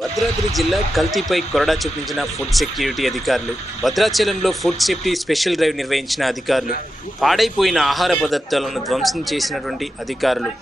భద్రాద్రి జిల్లా కల్తీపై కొరడా చూపించిన ఫుడ్ సెక్యూరిటీ అధికారులు. భద్రాచలంలో ఫుడ్ సేఫ్టీ స్పెషల్ డ్రైవ్ నిర్వహించిన అధికారులు. పాడైపోయిన ఆహార పదార్థాలను ధ్వంసం చేసినటువంటి అధికారులు.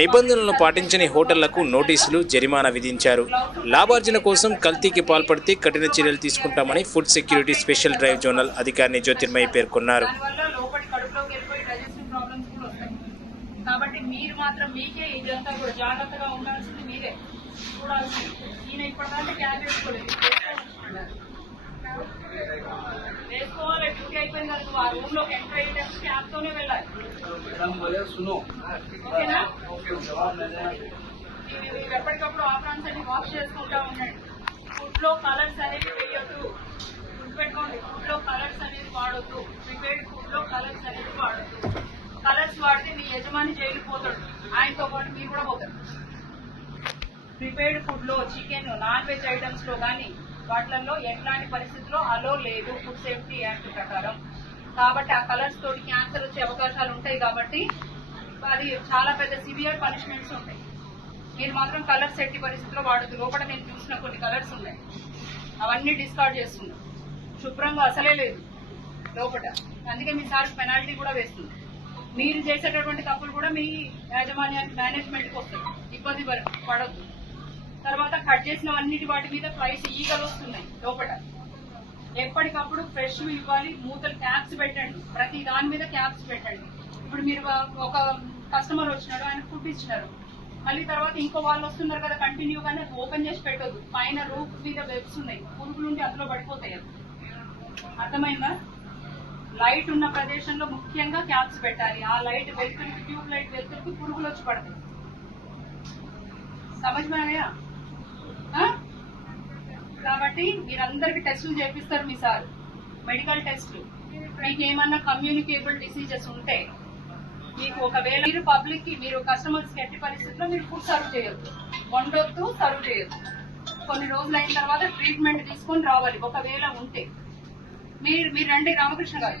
నిబంధనలను పాటించని హోటళ్ళకు నోటీసులు జరిమానా విధించారు. లాభార్జన కోసం కల్తీకి పాల్పడితే కఠిన చర్యలు తీసుకుంటామని food security special drive zonal అధికారిని జ్యోతిర్మయ్య పేర్కొన్నారు. కాబట్టి మీరు మాత్రం మీకే ఇదంతా కూడా జాగ్రత్తగా ఉండాల్సింది మీరే. చూడాల్సింది. ఈయన ఇప్పటిదాకా క్యాబ్ వేసుకోలేదు. వేసుకోవాలి డ్యూటీ అయిపోయింది కదా ఆ రూమ్లోకి ఎంటర్ క్యాబ్ తోనే వెళ్ళాలి. ఓకేనా? ఇవి ఎప్పటికప్పుడు ఆఫ్రాన్స్ అన్ని వాష్ చేసుకుంటా ఉండండి. ఫుడ్లో కలర్స్ అనేవి వేయొద్దు. గుర్తుపెట్టుకోండి ఫుడ్లో కలర్స్ అనేది వాడొద్దు. ప్రిపేర్డ్ ఫుడ్లో కలర్స్ అనేది వాడొద్దు. కలర్స్ వాడితే మీ యజమాని జైలు పోతాడు. ఆయనతో పాటు మీరు కూడా పోతారు. ప్రిపేర్డ్ ఫుడ్లో చికెన్ నాన్ వెజ్ ఐటమ్స్లో కానీ వాటిలలో ఎట్లాంటి పరిస్థితుల్లో అలో లేదు ఫుడ్ సేఫ్టీ యాక్ట్ ప్రకారం. కాబట్టి ఆ కలర్స్ తోటి క్యాన్సర్ వచ్చే అవకాశాలు ఉంటాయి కాబట్టి అది చాలా పెద్ద సివియర్ పనిష్మెంట్స్ ఉంటాయి. మీరు మాత్రం కలర్స్ ఎట్టి పరిస్థితుల్లో వాడద్దు. లోపల నేను చూసిన కొన్ని కలర్స్ ఉన్నాయి. అవన్నీ డిస్కార్డ్ చేస్తున్నాం. శుభ్రంగా అసలే లేదు లోపల. అందుకే మీ సార్ పెనాల్టీ కూడా వేస్తుంది మీరు చేసేటటువంటి తప్పులు కూడా మీ యాజమాన్యానికి మేనేజ్మెంట్కి వస్తుంది ఇబ్బంది పడ- పడద్దు. తర్వాత కట్ చేసిన అన్నిటి వాటి మీద ప్రైస్ ఈగలు వస్తున్నాయి లోపల. ఎప్పటికప్పుడు ఫ్రెష్ ఇవ్వాలి మూతలు క్యాప్స్ పెట్టండి ప్రతి దాని మీద క్యాప్స్ పెట్టండి. ఇప్పుడు మీరు ఒక కస్టమర్ వచ్చినాడు ఆయన ఫుడ్ ఇచ్చినారు. మళ్ళీ తర్వాత ఇంకో వాళ్ళు వస్తున్నారు కదా కంటిన్యూ గానే ఓపెన్ చేసి పెట్టదు పైన రూఫ్ మీద వెబ్స్ ఉన్నాయి పురుగులు ఉంటే అందులో పడిపోతాయి అర్థమైందా? లైట్ ఉన్న ప్రదేశంలో ముఖ్యంగా క్యాప్స్ పెట్టాలి. ఆ లైట్ వెలుతురికి ట్యూబ్ లైట్ వెలుతురుకి పురుగులు వచ్చి పడతాయి. సమజ్మైనా కాబట్టి మీరందరికి టెస్టులు చేపిస్తారు మీ సార్. మెడికల్ టెస్టులు. మీకు ఏమన్నా కమ్యూనికేబుల్ డిసీజెస్ ఉంటే మీకు ఒకవేళ మీరు పబ్లిక్కి మీరు కస్టమర్స్ ఎట్టి పరిస్థితుల్లో మీరు ఫుడ్ సర్వ్ చేయొద్దు. వండొద్దు సర్వ్ చేయొద్దు. కొన్ని రోజులు అయిన తర్వాత ట్రీట్మెంట్ తీసుకొని రావాలి ఒకవేళ ఉంటే. మీరు మీరు రండి రామకృష్ణ గారు.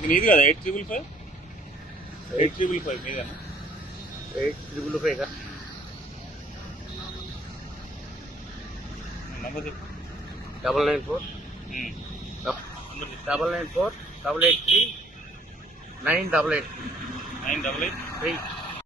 నీది కదా eight triple five eight triple five మీదేనా ఎయిట్ ట్రిపుల్ ఫైవ్ నంబర్ చెప్పు. Double nine four? Double nine four double eight three nine double eight. Nine double eight? Three.